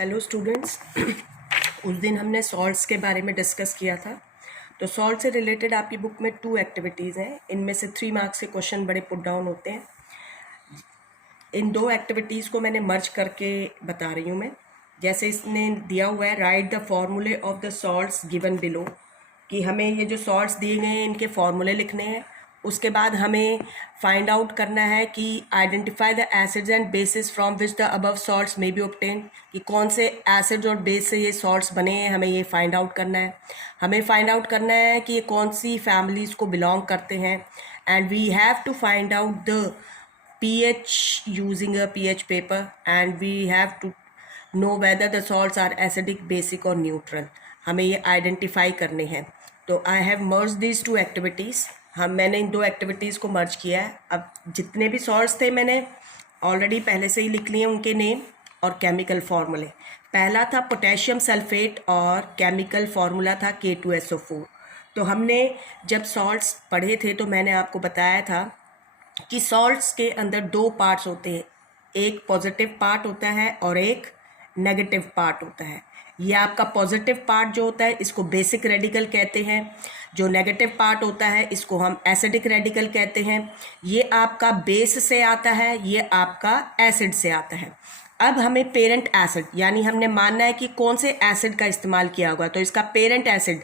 Hello students. उस दिन हमने सॉल्ट्स के बारे में डिस्कस किया था। तो सॉल्ट से रिलेटेड आपकी बुक में 2 एक्टिविटीज़ हैं। इनमें से 3 मार्क्स के क्वेश्चन बड़े पुट डाउन होते हैं। इन 2 एक्टिविटीज़ को मैंने मर्ज करके बता रही हूँ मैं। जैसे इसने दिया हुआ है, राइट द फॉर्मूले of the salts given below, कि हमें ये जो सॉल्ट्स दिए गए हैं इनके फॉर्मूले लिखने हैं। उसके बाद हमें फाइंड आउट करना है कि identify the acids and bases from which the above salts may be obtained, कि कौन से एसिड्स और बेस से ये सॉल्ट्स बने हैं, हमें ये फाइंड आउट करना है। हमें फाइंड आउट करना है कि ये कौन सी फैमिलीज़ को बिलोंग करते हैं। And we have to find out the pH using a pH paper, and we have to know whether the salts are acidic, basic or neutral. हमें ये आइडेंटिफाई करने हैं। तो I have merge these 2 activities. मैंने इन 2 activities को मर्ज किया है। अब जितने भी सॉल्ट्स थे मैंने ऑलरेडी पहले से ही लिख लिए उनके नेम और केमिकल फार्मूले। पहला था पोटेशियम सल्फेट और केमिकल फार्मूला था K2SO4। तो हमने जब सॉल्ट्स पढ़े थे तो मैंने आपको बताया था कि सॉल्ट्स के अंदर 2 पार्ट्स होते हैं, एक पॉजिटिव पार्ट होता है और एक नेगेटिव पार्ट होता है। ये आपका पॉजिटिव पार्ट जो होता है इसको बेसिक रेडिकल कहते हैं, जो नेगेटिव पार्ट होता है इसको हम एसिडिक रेडिकल कहते हैं। ये आपका बेस से आता है, ये आपका एसिड से आता है। अब हमें पेरेंट एसिड, यानी हमने मानना है कि कौन से एसिड का इस्तेमाल किया होगा। तो इसका पेरेंट एसिड,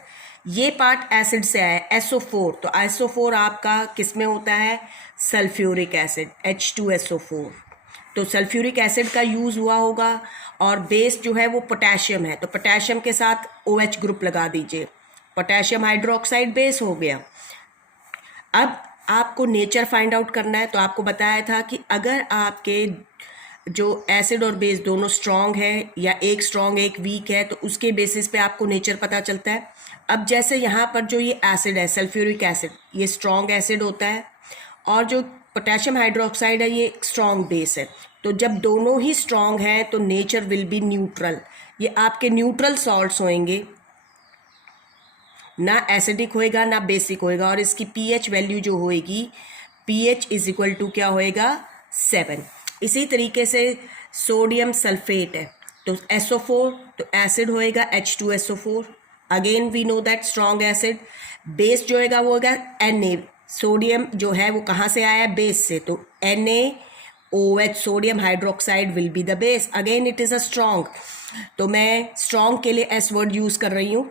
ये पार्ट एसिड से आया है SO4। तो SO4 आपका किस में होता है? Sulphuric acid H2SO4। तो सल्फ्यूरिक एसिड का यूज़ हुआ होगा। और बेस जो है वो पोटेशियम है, तो पोटेशियम के साथ OH ग्रुप लगा दीजिए, पोटेशियम हाइड्रोक्साइड बेस हो गया। अब आपको नेचर फाइंड आउट करना है। तो आपको बताया था कि अगर आपके जो एसिड और बेस दोनों स्ट्रॉन्ग है या एक स्ट्रॉन्ग एक वीक है तो उसके बेसिस पे आपको नेचर पता चलता है। अब जैसे यहाँ पर जो ये एसिड है सल्फ्यूरिक एसिड, ये स्ट्रॉन्ग एसिड होता है और जो पोटेशियम हाइड्रोक्साइड है ये स्ट्रॉन्ग बेस है। तो जब दोनों ही स्ट्रॉन्ग हैं तो नेचर विल बी न्यूट्रल। ये आपके न्यूट्रल सॉल्ट्स होंगे, ना एसिडिक होएगा ना बेसिक होएगा। और इसकी pH वैल्यू जो होएगी, pH इज इक्वल टू क्या होएगा? 7। इसी तरीके से सोडियम सल्फेट है, तो SO4 तो एसिड होएगा H2SO4। Again we know that strong acid. Base जो होएगा वो होगा Na। सोडियम जो है वो कहाँ से आया? बेस से। तो NaOH sodium hydroxide will be the base. Again it is a strong, तो मैं स्ट्रॉन्ग के लिए S वर्ड यूज़ कर रही हूँ।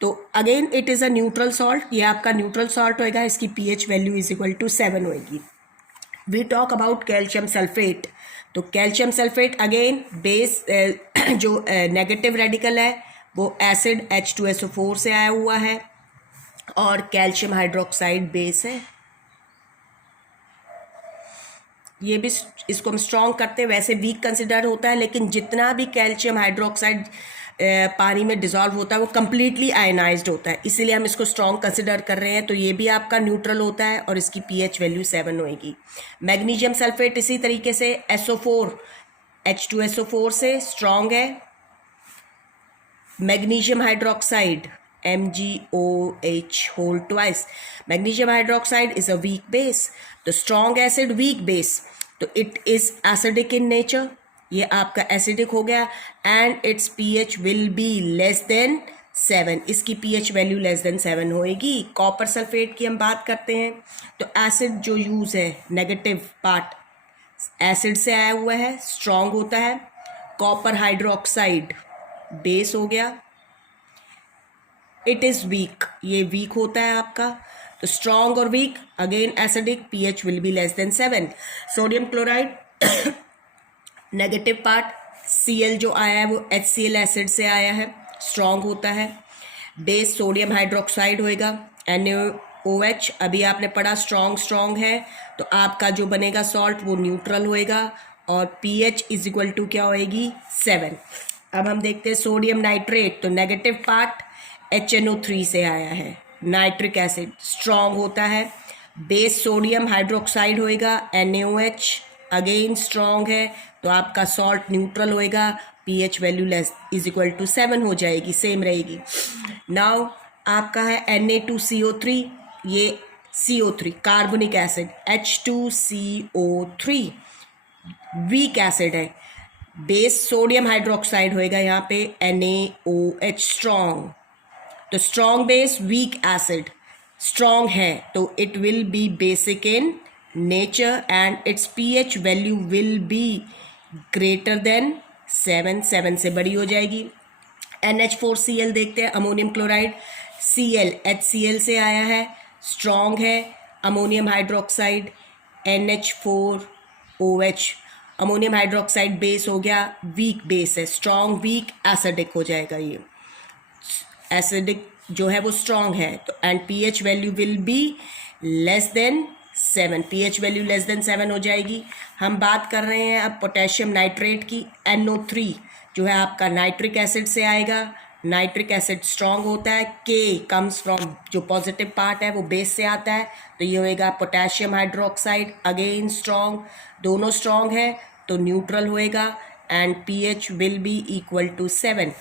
तो again it is a neutral salt, ये आपका न्यूट्रल सॉल्ट होएगा, इसकी pH value is equal to 7 होएगी। We talk about calcium sulphate. तो कैल्शियम सल्फेट अगेन बेस जो नेगेटिव रेडिकल है वो एसिड H2SO4 से आया हुआ है और कैल्शियम हाइड्रोक्साइड बेस है। ये भी इसको हम स्ट्रॉन्ग करते हैं, वैसे वीक कंसिडर होता है, लेकिन जितना भी कैल्शियम हाइड्रोक्साइड पानी में डिज़ोल्व होता है वो कम्प्लीटली आयनाइज्ड होता है, इसीलिए हम इसको स्ट्रॉन्ग कंसिडर कर रहे हैं। तो ये भी आपका न्यूट्रल होता है और इसकी pH वैल्यू 7 होएगी। मैग्नीशियम सल्फेट इसी तरीके से SO4 H2SO4 से स्ट्रॉन्ग है। Magnesium hydroxide MgOH whole twice. Magnesium hydroxide is a weak base, तो स्ट्रॉन्ग एसिड वीक बेस, तो it is acidic in nature, ये आपका एसिडिक हो गया। And its pH will be less than 7, इसकी pH value less than 7 होएगी। Copper sulphate की हम बात करते हैं, तो एसिड जो यूज़ है नेगेटिव पार्ट एसिड से आया हुआ है, स्ट्रॉन्ग होता है। कॉपर हाइड्रोक्साइड बेस हो गया, इट इज़ वीक, ये वीक होता है आपका। तो स्ट्रॉन्ग और weak again acidic, pH will be less than 7। Sodium chloride negative part Cl जो आया है वो HCl एसिड से आया है, स्ट्रॉन्ग होता है। बेस सोडियम हाइड्रोक्साइड होएगा NaOH, अभी आपने पढ़ा स्ट्रॉन्ग है, तो आपका जो बनेगा सॉल्ट वो न्यूट्रल होएगा और pH इज इक्वल टू क्या होएगी? 7। अब हम देखते हैं सोडियम नाइट्रेट, तो नेगेटिव पार्ट HNO3 से आया है, नाइट्रिक एसिड, स्ट्रॉन्ग होता है। बेस सोडियम हाइड्रोक्साइड होएगा NaOH, अगेन स्ट्रॉन्ग है, तो आपका सॉल्ट न्यूट्रल होएगा, pH value less is equal to 7 हो जाएगी, सेम रहेगी। नाउ आपका है Na2CO3, ये CO3 carbonic acid H2CO3 week acid है। बेस सोडियम हाइड्रोक्साइड होएगा यहाँ पे NaOH स्ट्रॉन्ग। तो strong base weak acid, strong है तो it will B basic in nature and its pH value will be greater than 7, 7 से बड़ी हो जाएगी। NH4Cl देखते हैं, अमोनियम क्लोराइड, Cl HCl से आया है, स्ट्रॉन्ग है, ammonium hydroxide NH4OH, ammonium hydroxide base हो गया, वीक बेस है, स्ट्रॉन्ग वीक एसिडिक हो जाएगा, ये एसिडिक जो है वो स्ट्रॉन्ग है। तो and pH value will be less than 7, pH value less than 7 हो जाएगी। हम बात कर रहे हैं अब पोटेशियम नाइट्रेट की, NO3 जो है आपका नाइट्रिक एसिड से आएगा, नाइट्रिक एसिड स्ट्रॉन्ग होता है, K कम्स फ्रॉम जो पॉजिटिव पार्ट है वो बेस से आता है, तो ये होएगा पोटेशियम हाइड्रोक्साइड, अगेन स्ट्रॉन्ग, दोनों स्ट्रॉन्ग है तो न्यूट्रल होएगा and pH will be equal to 7।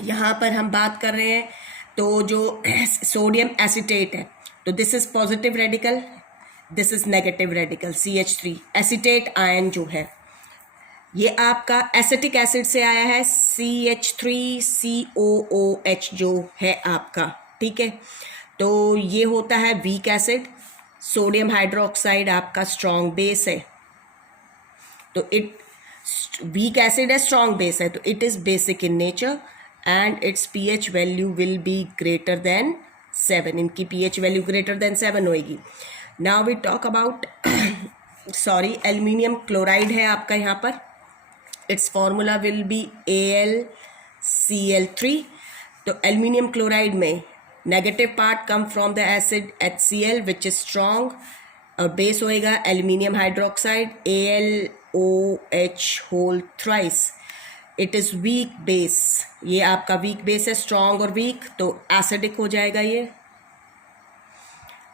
यहाँ पर हम बात कर रहे हैं तो जो सोडियम एसिटेट है तो this is positive radical, this is negative radical CH3, acetate ion जो है ये आपका एसिटिक एसिड से आया है, CH3COOH जो है आपका, ठीक है। तो ये होता है वीक एसिड, सोडियम हाइड्रोक्साइड आपका स्ट्रॉन्ग बेस है, तो इट वीक एसिड है, स्ट्रॉन्ग बेस है, तो it is basic in nature and its pH value will be greater than 7, इनकी pH वैल्यू ग्रेटर देन 7 होएगी। Now we talk about sorry aluminium chloride है आपका यहाँ पर, it's formula will be AlCl3। तो aluminium chloride में negative part come from the acid HCl which is strong, और base होएगा aluminium hydroxide AlOH whole thrice, it is weak base, ये आपका वीक बेस है, स्ट्रॉन्ग और वीक तो acidic हो जाएगा ये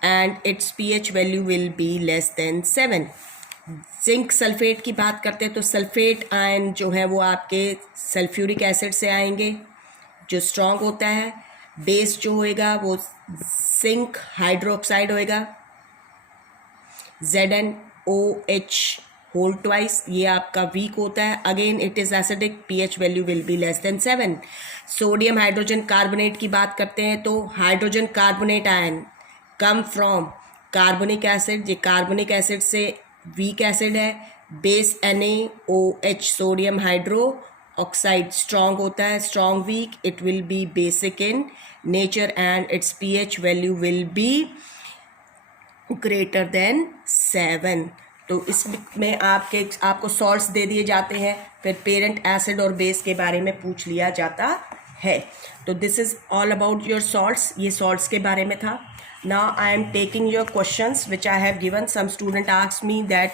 and its pH value will be less than 7। Zinc sulphate की बात करते हैं तो सल्फेट आयन जो है वो आपके सल्फ्यूरिक एसिड से आएंगे जो स्ट्रॉन्ग होता है, बेस जो होएगा वो जिंक हाइड्रोक्साइड होएगा ZnOH होल ट्वाइस, ये आपका वीक होता है, again it is acidic, pH value will be less than 7। Sodium hydrogen carbonate की बात करते हैं तो hydrogen carbonate ion come from carbonic acid, ये कार्बोनिक एसिड से वीक एसिड है, base NaOH sodium hydro oxide strong होता है, strong week, it will B basic in nature and its pH value will be greater than 7। तो इसमें आपको salts दे दिए जाते हैं, फिर पेरेंट एसिड और बेस के बारे में पूछ लिया जाता है। तो this is all about your salts, ये सॉल्ट्स के बारे में था। Now I am taking your questions which I have given, some student ask me that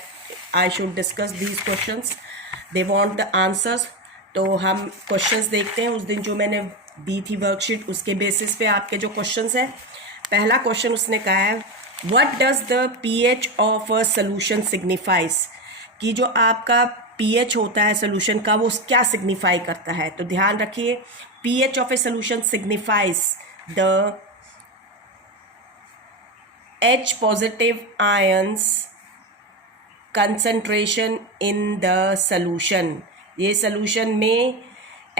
I should discuss these questions, they want the answers. तो हम questions देखते हैं, उस दिन जो मैंने दी थी वर्कशीट उसके बेसिस पे आपके जो क्वेश्चंस हैं। पहला क्वेश्चन उसने कहा है what does the pH of a solution signifies, कि जो आपका pH होता है सोल्यूशन का वो क्या सिग्निफाई करता है। तो ध्यान रखिए pH of a solution signifies the H positive ions concentration in the solution, ये सोल्यूशन में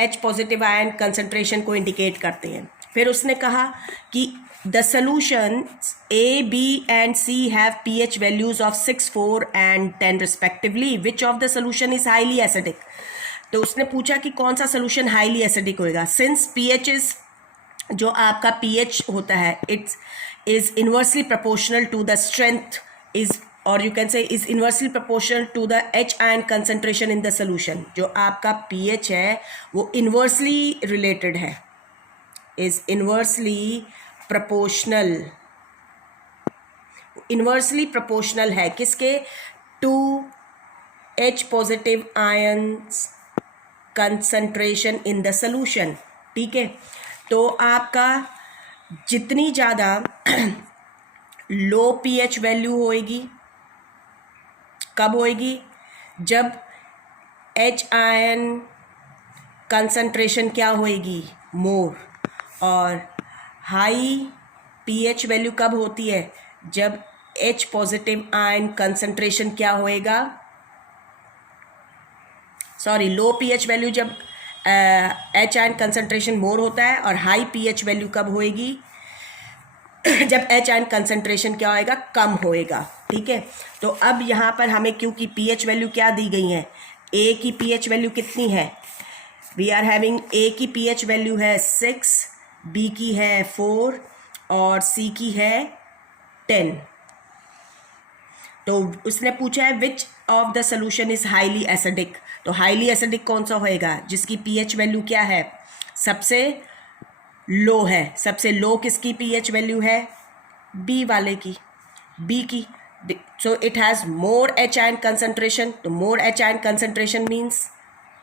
H पॉजिटिव आयन कंसंट्रेशन को इंडिकेट करते हैं। फिर उसने कहा कि the solutions A, B and C have pH values of 6, 4 and 10 respectively. Which of the solution is highly acidic? तो उसने पूछा कि कौन सा solution highly acidic होएगा। Since pH is जो आपका pH होता है it is inversely proportional to the strength is or you can say is inversely proportional to the H ion concentration in the solution। जो आपका pH है वो inversely related है, is inversely proportional है किसके, to H positive ions concentration in the solution, ठीक है। तो आपका जितनी ज़्यादा लो pH वैल्यू होएगी, कब होएगी, जब H आयन कंसंट्रेशन क्या होएगी, मोर, और हाई pH वैल्यू कब होती है, जब H पॉजिटिव आयन कंसंट्रेशन क्या होएगा, सॉरी लो पीएच वैल्यू जब एच आयन कंसंट्रेशन मोर होता है, और हाई पीएच वैल्यू कब होएगी जब एच आयन कंसंट्रेशन क्या होएगा, कम होएगा। ठीक है, तो अब यहाँ पर हमें क्योंकि पीएच वैल्यू क्या दी गई है, ए की पीएच वैल्यू कितनी है, वी आर हैविंग ए की पीएच वैल्यू है 6, बी की है 4 और सी की है 10। तो उसने पूछा है which of the solution is highly acidic. तो हाईली एसिडिक कौन सा होएगा, जिसकी पीएच वैल्यू क्या है, सबसे लो है। सबसे लो किसकी पीएच वैल्यू है, बी वाले की, बी की। So it has more H ion concentration, तो more H ion concentration means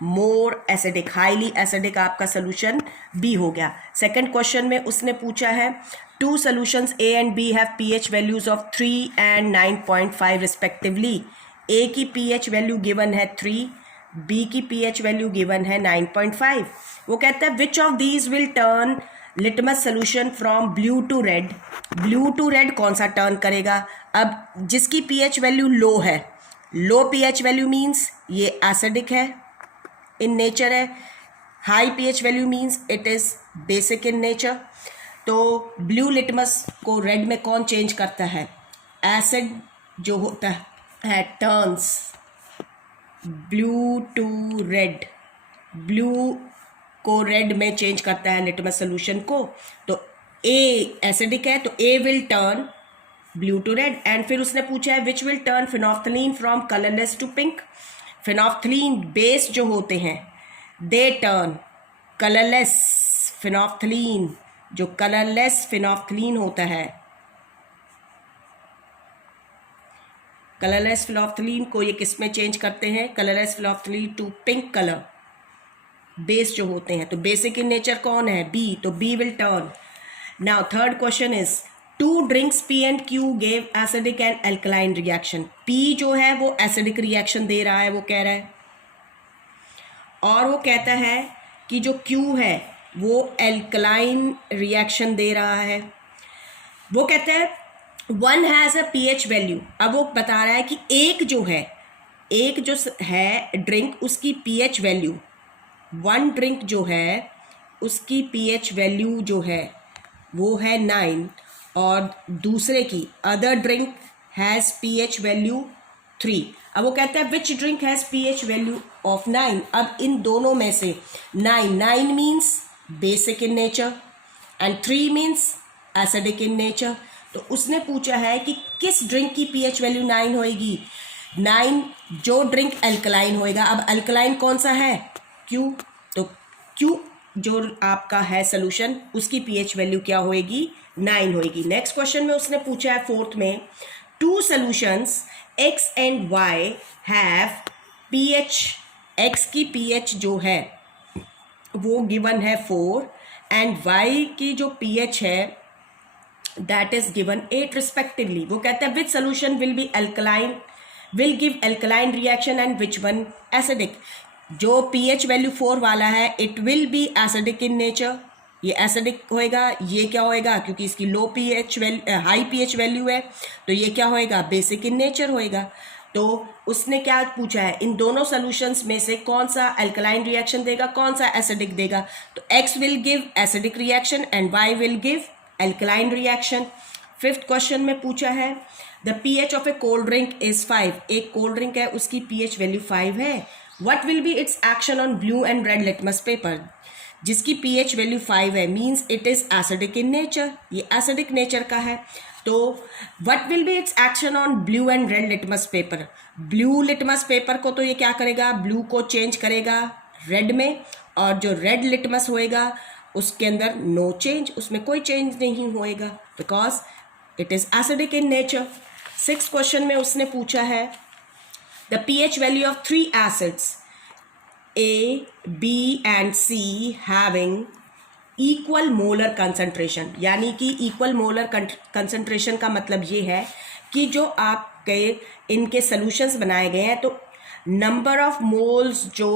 more acidic, highly acidic आपका सोल्यूशन बी हो गया। सेकंड क्वेश्चन में उसने पूछा है two solutions A and B have pH values of 3 and 9.5 respectively. A की pH value given है 3, बी की पीएच वैल्यू गिवन है 9.5। वो कहता है which of these will turn litmus solution from blue to red. Blue to red कौन सा turn करेगा, अब जिसकी पीएच वैल्यू लो है, लो पीएच वैल्यू मीन्स ये एसिडिक है इन नेचर है, high pH value means it is basic in nature. तो ब्लू लिटमस को रेड में कौन चेंज करता है, एसिड जो होता है turns blue to red, blue को रेड में चेंज करता है लिटमस सोल्यूशन को। तो ए एसिडिक है तो A will turn blue to red. And फिर उसने पूछा है which will turn phenolphthalein from colourless to pink. Phenolphthalein base जो होते हैं दे टर्न कलरलेस फिनोफ्थलीन, जो कलरलेस फिनोफ्थलीन होता है, कलरलेस फिनोफ्थलीन को ये किस में चेंज करते हैं, colourless phenolphthalein to pink colour base जो होते हैं। तो बेसिक इन नेचर कौन है, बी, तो B will turn. Now third question is two drinks P and Q gave acidic and alkaline reaction. P जो है वो एसिडिक रिएक्शन दे रहा है, वो कह रहा है, और वो कहता है कि जो क्यू है वो एल्कलाइन रिएक्शन दे रहा है। वो कहता है one has a pH value. अब वो बता रहा है कि एक जो है ड्रिंक उसकी पीएच वैल्यू, वन ड्रिंक जो है उसकी पीएच वैल्यू जो है वो है 9, और दूसरे की other drink has pH value 3। अब वो कहता है which drink has pH value of 9। अब इन दोनों में से 9 means basic in nature and 3 means acidic in nature. तो उसने पूछा है कि किस ड्रिंक की पीएच वैल्यू 9 होएगी, 9 जो ड्रिंक अल्कलाइन होएगा। अब अल्कलाइन कौन सा है, क्यू, तो क्यू जो आपका है सोल्यूशन उसकी पीएच वैल्यू क्या होएगी, 9 होएगी। नेक्स्ट क्वेश्चन में उसने पूछा है फोर्थ में two solutions X and Y have pH, X की पीएच जो है वो गिवन है 4 एंड वाई की जो पीएच है दैट इज गिवन 8 रिस्पेक्टिवली। वो कहता है which solution will be alkaline, will give alkaline reaction and which one acidic. जो पीएच वैल्यू 4 वाला है it will be acidic in nature, ये एसिडिक होएगा। ये क्या होएगा, क्योंकि इसकी low pH value, high pH value है, तो ये क्या होएगा, बेसिक इन नेचर होएगा। तो उसने क्या पूछा है, इन दोनों सोल्यूशंस में से कौन सा अल्कलाइन रिएक्शन देगा, कौन सा एसिडिक देगा। तो X will give acidic reaction and Y will give alkaline reaction. Fifth question में पूछा है the pH of a cold drink is 5। एक कोल्ड ड्रिंक है उसकी पीएच वैल्यू 5 है। What will be it's action on blue and red litmus paper. जिसकी pH value 5 है means it is acidic in nature, ये एसिडिक नेचर का है। तो what will be it's action on blue and red litmus paper. Blue litmus paper को तो ये क्या करेगा, ब्लू को चेंज करेगा रेड में, और जो रेड लिटमस होएगा उसके अंदर नो चेंज, उसमें कोई चेंज नहीं होएगा because it is acidic in nature. Sixth question में उसने पूछा है the pH value of 3 acids A, B and C having equal molar concentration। यानी कि equal molar concentration का मतलब ये है कि जो आपके इनके solutions बनाए गए हैं तो number of moles जो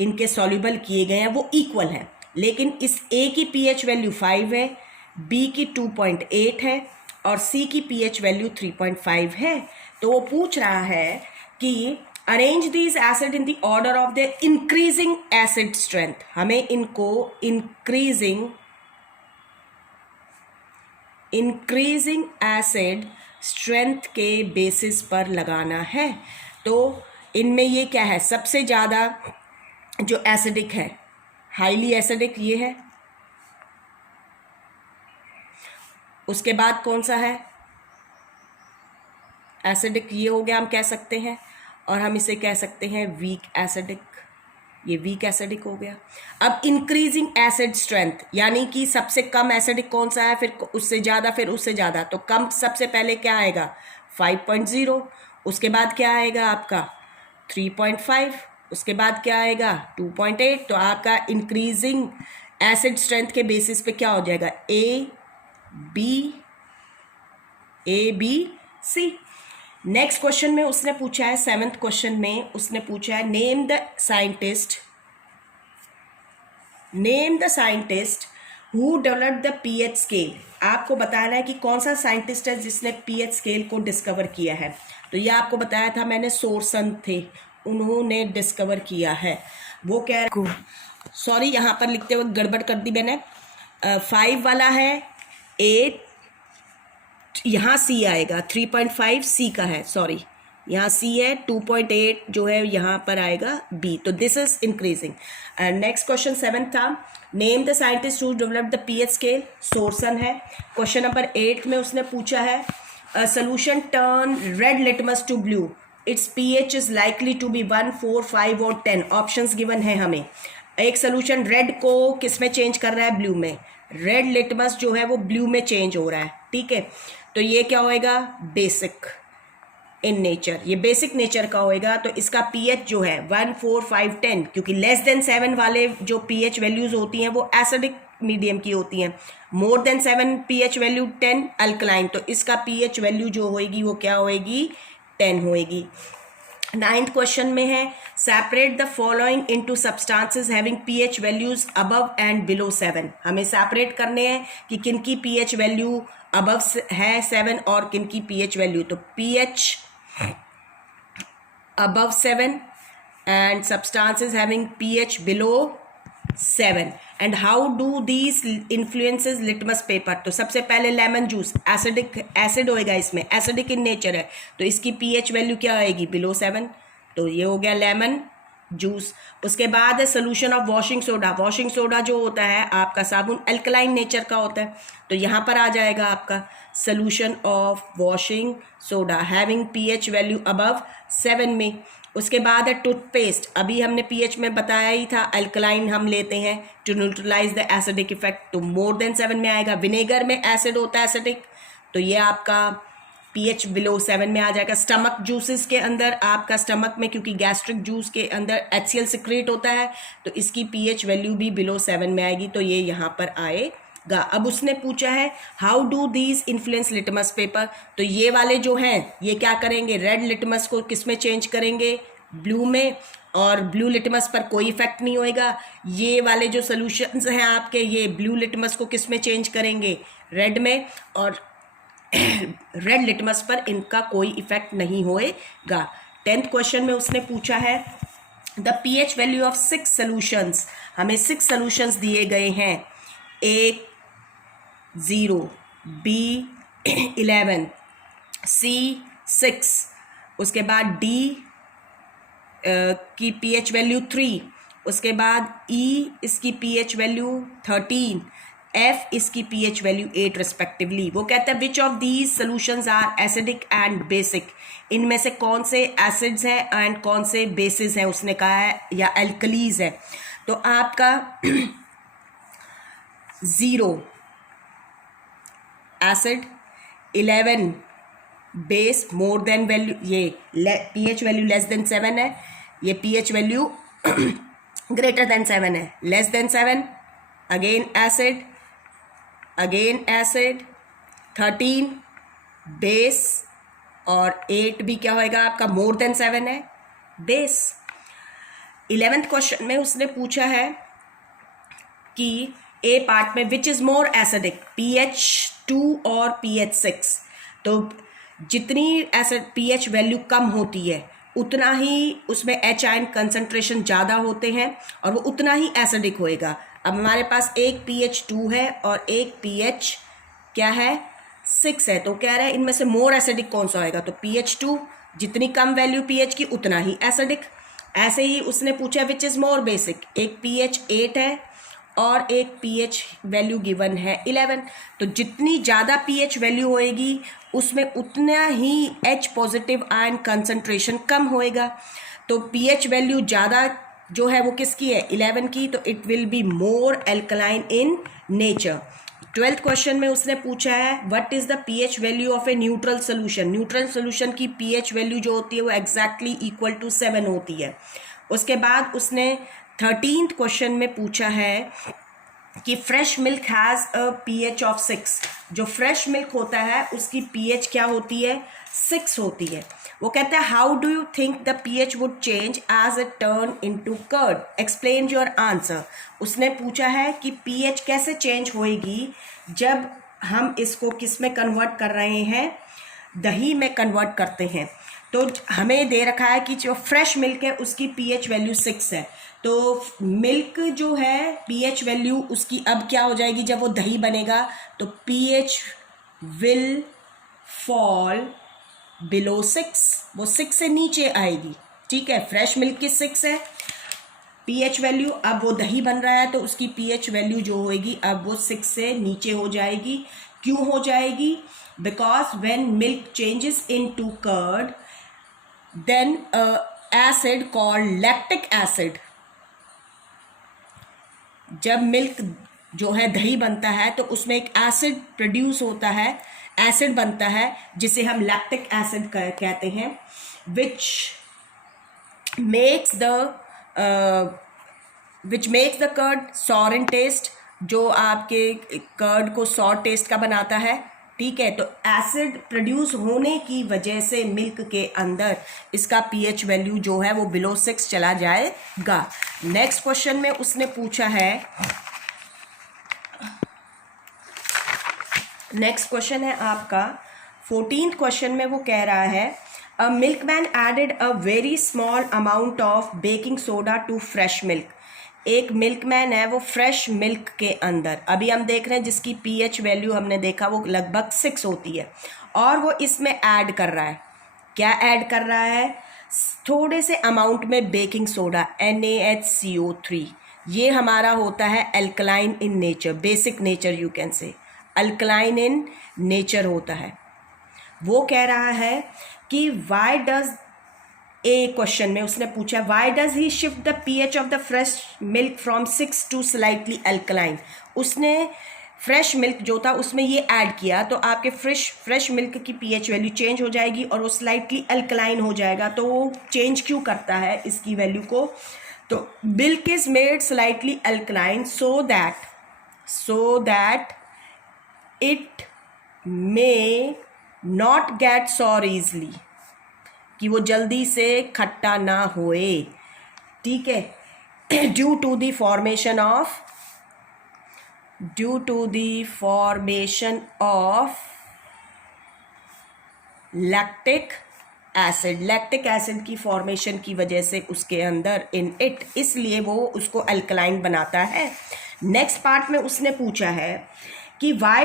इनके soluble किए गए हैं वो equal है, लेकिन इस A की pH वैल्यू 5 है, B की 2.8 है और C की pH वैल्यू 3.5 है। तो वो पूछ रहा है कि arrange these acid in the order of the increasing acid strength, हमें इनको इंक्रीजिंग एसिड स्ट्रेंथ के बेसिस पर लगाना है। तो इनमें ये क्या है, सबसे ज़्यादा जो एसिडिक है, हाईली एसिडिक ये है, उसके बाद कौन सा है एसिडिक, ये हो गया हम कह सकते हैं, और हम इसे कह सकते हैं वीक एसिडिक, ये वीक एसिडिक हो गया। अब इंक्रीजिंग एसिड स्ट्रेंथ यानी कि सबसे कम एसिडिक कौन सा है, फिर उससे ज़्यादा, फिर उससे ज़्यादा, तो कम सबसे पहले क्या आएगा 5.0, उसके बाद क्या आएगा आपका 3.5, उसके बाद क्या आएगा 2.8। तो आपका इंक्रीजिंग एसिड स्ट्रेंथ के बेसिस पे क्या हो जाएगा A B C. Next question में उसने पूछा है, 7th क्वेश्चन में उसने पूछा है name the scientist who developed the pH scale. आपको बताना है कि कौन सा साइंटिस्ट है जिसने पीएच स्केल को डिस्कवर किया है। तो ये आपको बताया था मैंने, सोरसन थे, उन्होंने डिस्कवर किया है। वो कह सॉरी यहाँ पर लिखते हुए गड़बड़ कर दी मैंने, 5 वाला है 8, यहाँ सी आएगा, 3.5 सी का है, सॉरी यहाँ सी है, 2.8 जो है यहाँ पर आएगा बी। तो this is increasing. Next question 7 था, name the scientist who developed the pH scale, Sorensen है। क्वेश्चन नंबर 8 में उसने पूछा है solution turn red litmus to blue, its pH is likely to be 1, 4, 5 और 10। ऑप्शंस गिवन है हमें। एक सोल्यूशन रेड को किस में चेंज कर रहा है, ब्लू में। रेड लिटमस जो है वो ब्लू में चेंज हो रहा है, ठीक है। तो ये क्या होएगा, बेसिक इन नेचर, ये बेसिक नेचर का होएगा। तो इसका पीएच जो है 1, 4, 5, 10, क्योंकि लेस देन 7 वाले जो पीएच वैल्यूज होती हैं वो एसिडिक मीडियम की होती हैं, more than 7 pH value 10 alkaline. तो इसका पीएच वैल्यू जो होएगी वो क्या होएगी, 10 होएगी। 9th क्वेश्चन में है separate the following into substances having pH values above and below 7। हमें सेपरेट करने हैं कि किन की पीएच वैल्यू अबव है 7 और किन की पीएच वैल्यू। तो pH above 7 and substances having pH below 7, and how do these influences litmus paper। तो सबसे पहले लेमन जूस, एसिड होएगा, इसमें एसिडिक इन नेचर है, तो इसकी पीएच वैल्यू क्या आएगी, बिलो 7। तो ये हो गया लेमन जूस। उसके बाद है solution of washing soda. Washing soda जो होता है आपका साबुन, अल्कलाइन नेचर का होता है, तो यहाँ पर आ जाएगा आपका solution of washing soda having pH value above 7 में। उसके बाद है टूथपेस्ट, अभी हमने पीएच में बताया ही था, अल्कलाइन हम लेते हैं to neutralise the acidic effect, तो मोर देन 7 में आएगा। विनेगर में एसिड होता है एसिडिक, तो ये आपका पीएच बिलो 7 में आ जाएगा। स्टमक जूसेस के अंदर आपका स्टमक में, क्योंकि गैस्ट्रिक जूस के अंदर HCl सिक्रेट होता है, तो इसकी पीएच वैल्यू भी बिलो 7 में आएगी, तो ये यहाँ पर आएगा। अब उसने पूछा है how do these influence litmus paper. तो ये वाले जो हैं ये क्या करेंगे, रेड लिटमस को किस में चेंज करेंगे, ब्लू में, और ब्लू लिटमस पर कोई इफेक्ट नहीं होएगा। ये वाले जो सोल्यूशंस हैं आपके, ये ब्लू लिटमस को किस में चेंज करेंगे, रेड में, और रेड लिटमस पर इनका कोई इफेक्ट नहीं होएगा। 10th क्वेश्चन में उसने पूछा है the pH value of 6 solutions. हमें 6 सॉल्यूशंस दिए गए हैं, A 0, B 11, C 6, उसके बाद D की पीएच वैल्यू 3, उसके बाद E इसकी पीएच वैल्यू 13, F इसकी pH वैल्यू 8 रिस्पेक्टिवली। वो कहता है which of these solutions are acidic and basic. इनमें से कौन से एसिड्स हैं एंड कौन से बेसिस हैं, उसने कहा है, या एल्कलीज है। तो आपका 0 acid, 11 base, more than value, ये pH वैल्यू लेस देन 7 है, ये pH वैल्यू ग्रेटर देन 7 है, less than 7 again acid, again acid, 13 base, और 8 भी क्या होएगा आपका, मोर देन 7 है, बेस। 11th क्वेश्चन में उसने पूछा है कि ए पार्ट में which is more acidic, pH 2 और pH 6। तो जितनी एसिड pH वैल्यू कम होती है उतना ही उसमें एच आयन कंसंट्रेशन ज़्यादा होते हैं और वो उतना ही एसिडिक होएगा। अब हमारे पास एक pH 2 है और एक pH क्या है 6 है, तो कह रहा है इनमें से मोर एसिडिक कौन सा होएगा, तो pH 2, जितनी कम वैल्यू pH की उतना ही एसिडिक। ऐसे ही उसने पूछा विच इज़ मोर बेसिक, एक pH 8 है और एक pH वैल्यू गिवन है 11, तो जितनी ज़्यादा pH वैल्यू होएगी उसमें उतना ही H पॉजिटिव आयन कंसंट्रेशन कम होएगा। तो pH वैल्यू ज़्यादा जो है वो किसकी है 11 की, तो it will be more alkaline in nature. 12th question में उसने पूछा है what is the pH value of a neutral solution. Neutral solution की pH वैल्यू जो होती है वो एग्जैक्टली इक्वल टू 7 होती है। उसके बाद उसने 13th क्वेश्चन में पूछा है कि fresh milk has a pH of 6। जो फ्रेश मिल्क होता है उसकी pH क्या होती है 6 होती है। वो कहता है how do you think the pH would change as it turn into curd, explain your answer. उसने पूछा है कि pH कैसे चेंज होएगी जब हम इसको किस में कन्वर्ट कर रहे हैं, दही में कन्वर्ट करते हैं। तो हमें दे रखा है कि जो फ्रेश मिल्क है उसकी pH वैल्यू 6 है, तो मिल्क जो है pH वैल्यू उसकी अब क्या हो जाएगी जब वो दही बनेगा, तो pH विल फॉल बिलो 6, वो 6 से नीचे आएगी। ठीक है, फ्रेश मिल्क की 6 है pH वैल्यू, अब वो दही बन रहा है तो उसकी pH वैल्यू जो होएगी अब वो 6 से नीचे हो जाएगी। क्यों हो जाएगी, because when milk changes into curd then acid called lactic acid, जब मिल्क जो है दही बनता है तो उसमें एक एसिड प्रोड्यूस होता है, एसिड बनता है जिसे हम लैक्टिक एसिड कहते हैं, which makes the curd sour in taste, जो आपके कर्ड को सॉर टेस्ट का बनाता है। ठीक है, तो एसिड प्रोड्यूस होने की वजह से मिल्क के अंदर इसका pH वैल्यू जो है वो बिलो 6 चला जाएगा। नेक्स्ट क्वेश्चन में उसने पूछा है, नेक्स्ट क्वेश्चन है आपका 14th क्वेश्चन में वो कह रहा है a milkman added a very small amount of baking soda to fresh milk. एक मिल्कमैन है वो फ्रेश मिल्क के अंदर, अभी हम देख रहे हैं जिसकी pH वैल्यू हमने देखा वो लगभग 6 होती है, और वो इसमें ऐड कर रहा है, क्या ऐड कर रहा है, थोड़े से अमाउंट में बेकिंग सोडा NaHCO3। ये हमारा होता है alkaline in nature, basic nature you can say, alkaline in nature होता है। वो कह रहा है कि वाई डज, ए क्वेश्चन में उसने पूछा why does he shift the pH of the fresh milk from 6 to slightly alkaline. उसने फ्रेश मिल्क जो था उसमें ये ऐड किया तो आपके फ्रेश मिल्क की pH वैल्यू चेंज हो जाएगी और वो स्लाइटली अल्कलाइन हो जाएगा। तो वो चेंज क्यों करता है इसकी वैल्यू को, तो milk is made slightly alkaline so that it may not get sour easily, कि वो जल्दी से खट्टा ना होए। ठीक है, due to the formation of lactic acid की फॉर्मेशन की वजह से उसके अंदर इन इट, इसलिए वो उसको अल्कलाइन बनाता है। नेक्स्ट पार्ट में उसने पूछा है कि why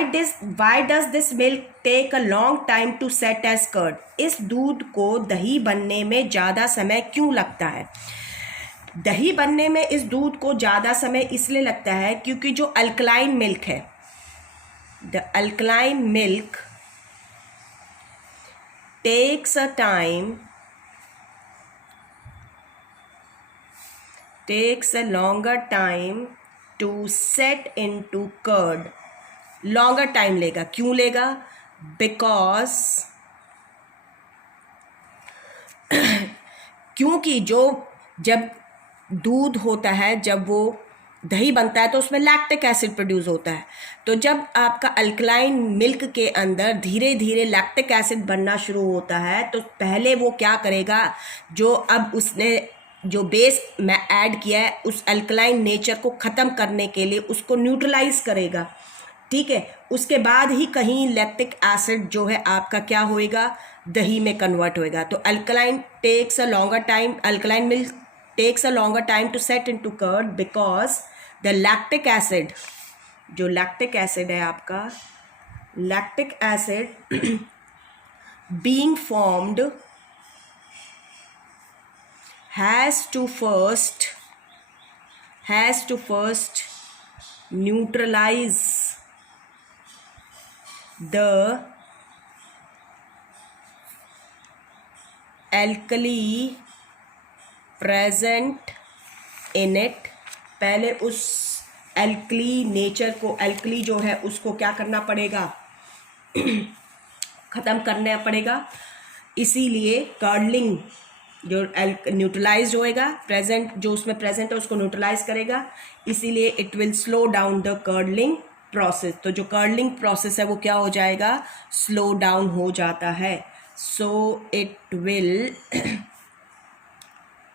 does this milk take a long time to set as curd। इस दूध को दही बनने में ज़्यादा समय क्यों लगता है। दही बनने में इस दूध को ज़्यादा समय इसलिए लगता है क्योंकि जो अल्कलाइन मिल्क है, the alkaline milk takes a longer time to set into curd। Longer time लेगा, क्यों लेगा, बिकॉज क्योंकि जब दूध होता है, जब वो दही बनता है तो उसमें लैक्टिक एसिड प्रोड्यूस होता है। तो जब आपका अल्कलाइन मिल्क के अंदर धीरे धीरे लैक्टिक एसिड बनना शुरू होता है तो पहले वो क्या करेगा, जो अब उसने जो बेस में ऐड किया है उस अल्कलाइन नेचर को ख़त्म करने के लिए उसको न्यूट्रलाइज करेगा। ठीक है। उसके बाद ही कहीं लैक्टिक एसिड जो है आपका क्या होएगा, दही में कन्वर्ट होएगा। तो alkaline takes a longer time, alkaline milk takes a longer time to set into curd because the lactic acid, जो लैक्टिक एसिड है आपका, lactic acid being formed has to first neutralize the alkali present in it। पहले उस alkali nature को, alkali जो है उसको क्या करना पड़ेगा, ख़त्म करना पड़ेगा। इसीलिए कर्डलिंग जो न्यूट्रलाइज होएगा, प्रेजेंट जो उसमें प्रेजेंट है उसको न्यूट्रलाइज करेगा, इसीलिए it will slow down the curdling process. तो जो कर्डलिंग प्रोसेस है वो क्या हो जाएगा, स्लो डाउन हो जाता है। So it will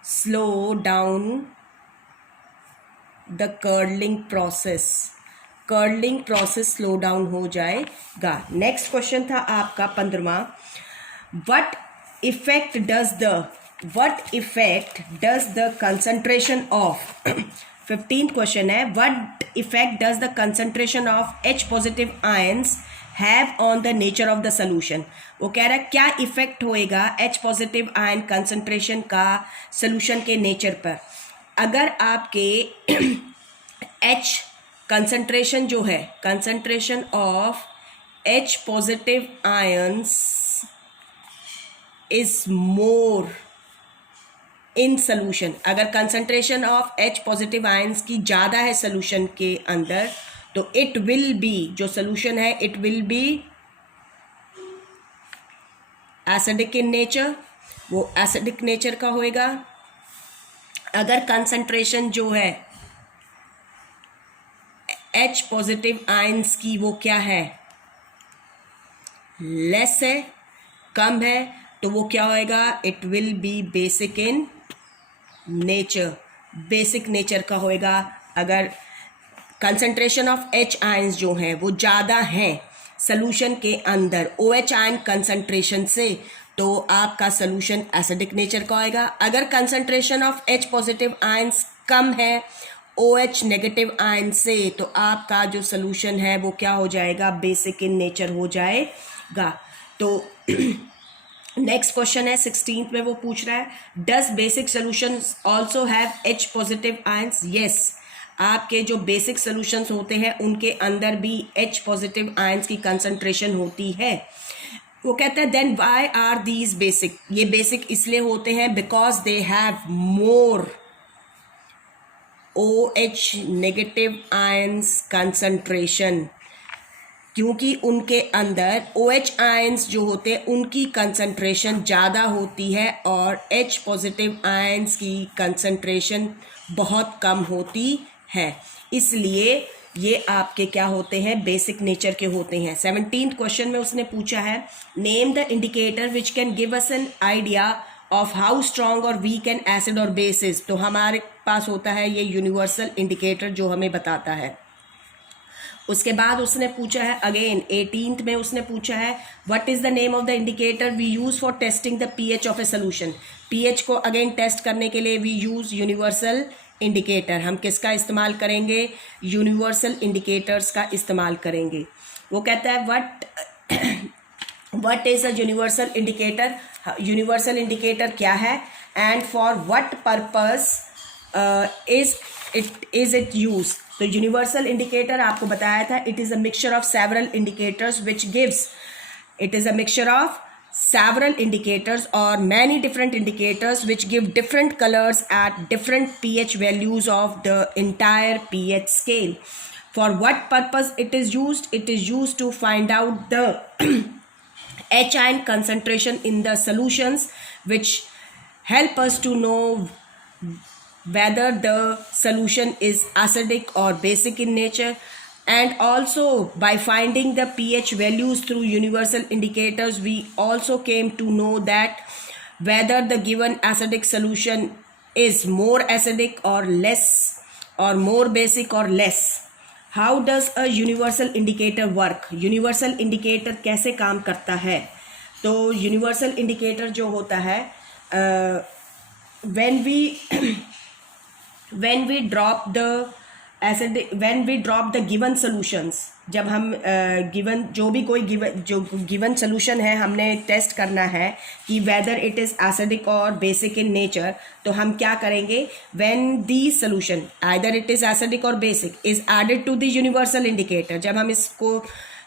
slow down the curdling process, curdling process slow down हो जाएगा। नेक्स्ट क्वेश्चन था आपका 15वां, what effect does the concentration of 15th question है, what effect does the concentration of H positive ions have on the nature of the solution. वो कह रहा है क्या इफेक्ट होएगा H पॉजिटिव आयन कंसंट्रेशन का सोल्यूशन के नेचर पर। अगर आपके H कंसंट्रेशन जो है, concentration of H positive ions is more in solution, अगर concentration of H positive ions की ज़्यादा है सोल्यूशन के अंदर, तो इट विल बी, जो सोल्यूशन है it will be acidic in nature, वो एसिडिक नेचर का होएगा। अगर कंसंट्रेशन जो है H पॉजिटिव आयंस की वो क्या है, लेस है, कम है, तो वो क्या होएगा, it will B basic in nature, basic nature का होएगा। अगर कंसंट्रेशन ऑफ H आयंस जो हैं वो ज़्यादा हैं सॉल्यूशन के अंदर OH आयन कंसंट्रेशन से, तो आपका सॉल्यूशन एसिडिक नेचर का होएगा। अगर concentration of H positive ions कम है OH नेगेटिव आयन से, तो आपका जो सॉल्यूशन है वो क्या हो जाएगा, बेसिक इन नेचर हो जाएगा। तो नेक्स्ट क्वेश्चन है 16th में, वो पूछ रहा है does basic solutions also have H positive ions. Yes, आपके जो बेसिक सॉल्यूशंस होते हैं उनके अंदर भी H पॉजिटिव आयंस की कंसंट्रेशन होती है। वो कहता है then why are these basic, ये बेसिक इसलिए होते हैं because they have more OH negative ions concentration, क्योंकि उनके अंदर OH आयंस जो होते हैं उनकी कंसंट्रेशन ज़्यादा होती है और H पॉजिटिव आयंस की कंसंट्रेशन बहुत कम होती है, इसलिए ये आपके क्या होते हैं, बेसिक नेचर के होते हैं। 17th क्वेश्चन में उसने पूछा है name the indicator which can give us an idea of how strong और वीक एन एसिड और बेस इज। तो हमारे पास होता है ये यूनिवर्सल इंडिकेटर जो हमें बताता है। उसके बाद उसने पूछा है अगेन 18th में उसने पूछा है what is the name of the indicator we use for testing the pH of a solution. pH को अगेन टेस्ट करने के लिए वी यूज यूनिवर्सल इंडिकेटर। हम किसका इस्तेमाल करेंगे, यूनिवर्सल इंडिकेटर्स का इस्तेमाल करेंगे। वो कहता है what is a universal indicator, universal indicator क्या है and for what purpose is it use. तो यूनिवर्सल इंडिकेटर आपको बताया था it is a mixture of several indicators which gives, it is a mixture of several indicators or many different indicators which give different colors at different pH values of the entire pH scale. For what purpose it is used? It is used to find out the H ion concentration in the solutions, which help us to know whether the solution is acidic or basic in nature. And also by finding the pH values through universal indicators, we also came to know that whether the given acidic solution is more acidic or less, or more basic or less. How does a universal indicator work, universal indicator कैसे काम करता है। तो universal indicator जो होता है when we drop the when we drop the given solutions, जब हम गिवन जो भी कोई गिवन सोल्यूशन है हमने टेस्ट करना है कि वेदर इट इज़ एसिडिक और बेसिक इन नेचर, तो हम क्या करेंगे, when the solution either it is acidic और basic is added to the universal indicator, जब हम इसको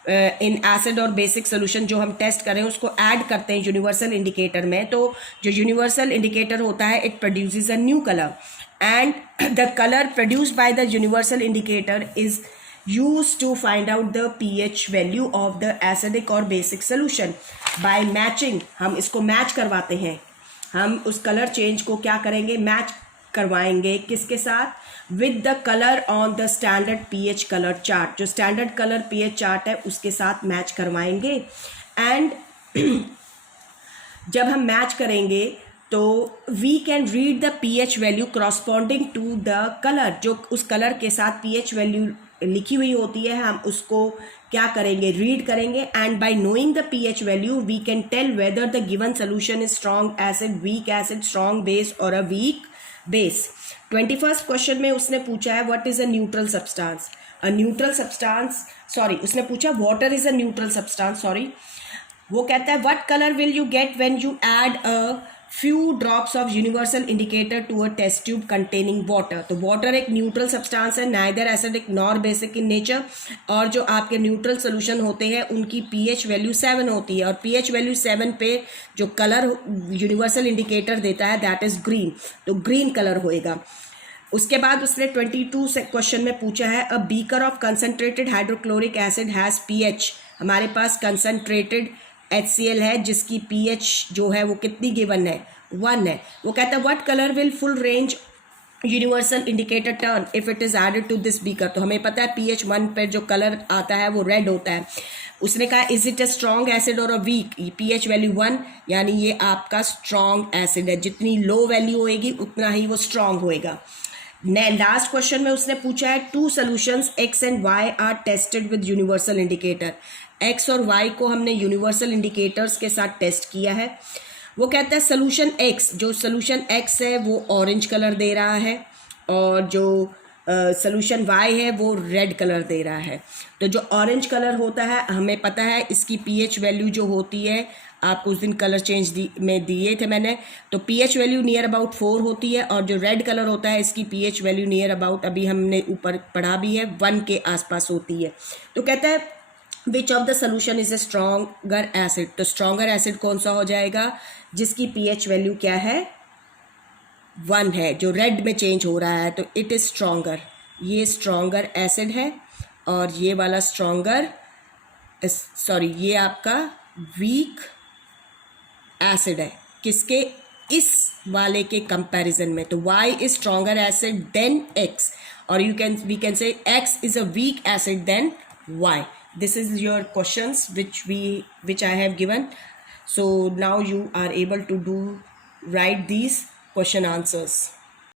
इन एसिड और बेसिक सोल्यूशन जो हम टेस्ट करें उसको ऐड करते हैं यूनिवर्सल इंडिकेटर में, तो जो यूनिवर्सल इंडिकेटर होता है it produces a new colour and the color produced by the universal indicator is used to find out the pH value of the acidic or basic solution by matching। हम इसको match करवाते हैं, हम उस colour change को क्या करेंगे, match करवाएंगे किसके साथ, with the colour on the standard pH colour chart, जो स्टैंडर्ड कलर pH चार्ट है उसके साथ मैच करवाएंगे। एंड जब हम मैच करेंगे तो we can read the pH value corresponding to the colour, जो उस कलर के साथ pH वैल्यू लिखी हुई होती है हम उसको क्या करेंगे, रीड करेंगे। And by knowing the pH value we can tell whether the given solution is strong acid, weak acid, strong base और a weak base. 21st question में उसने पूछा है what is a neutral substance, a neutral substance, sorry उसने पूछा water is a neutral substance, sorry वो कहता है what colour will you get when you add a few drops of universal indicator to a test tube containing water। तो water एक neutral substance है, neither acidic nor basic in nature, और जो आपके neutral solution होते हैं उनकी pH value 7 होती है, और pH वैल्यू 7 पे जो कलर यूनिवर्सल इंडिकेटर देता है दैट इज ग्रीन, तो ग्रीन कलर होएगा। उसके बाद उसने 22 से क्वेश्चन में पूछा है a beaker of concentrated hydrochloric acid has pH, हमारे पास कंसनट्रेटेड HCl है जिसकी pH जो है वो कितनी गिवन है, 1 है। वो कहता है what colour will full range universal indicator turn if it is added to this beaker, तो हमें पता है pH 1 पर जो कलर आता है वो रेड होता है। उसने कहा is it a strong acid और अ वीक, pH वैल्यू 1 यानी ये आपका स्ट्रॉन्ग एसिड है, जितनी लो वैल्यू होएगी उतना ही वो स्ट्रॉन्ग होएगा। लास्ट क्वेश्चन में उसने पूछा है two solutions x and y are tested with universal indicator, x और y को हमने यूनिवर्सल इंडिकेटर्स के साथ टेस्ट किया है। वो कहता है सोल्यूशन x, जो सोल्यूशन x है वो ऑरेंज कलर दे रहा है और जो सोल्यूशन y है वो रेड कलर दे रहा है। तो जो ऑरेंज कलर होता है हमें पता है इसकी pH वैल्यू जो होती है, आपको उस दिन कलर चेंज में दिए थे मैंने, तो pH वैल्यू नियर अबाउट 4 होती है, और जो रेड कलर होता है इसकी pH वैल्यू नियर अबाउट अभी हमने ऊपर पढ़ा भी है 1 के आसपास होती है। तो कहता है which of the solution is a stronger acid, तो स्ट्रॉन्गर एसिड कौन सा हो जाएगा जिसकी pH वैल्यू क्या है 1 है, जो रेड में चेंज हो रहा है, तो इट इज़ स्ट्रॉन्गर, ये स्ट्रॉन्गर एसिड है और ये वाला स्ट्रॉन्गर सॉरी ये आपका वीक एसिड है, किसके, इस वाले के कंपैरिजन में। तो y is stronger acid than x, और we can say x is a weak acid than y। This is your questions which I have given. So now you are able to write these question answers.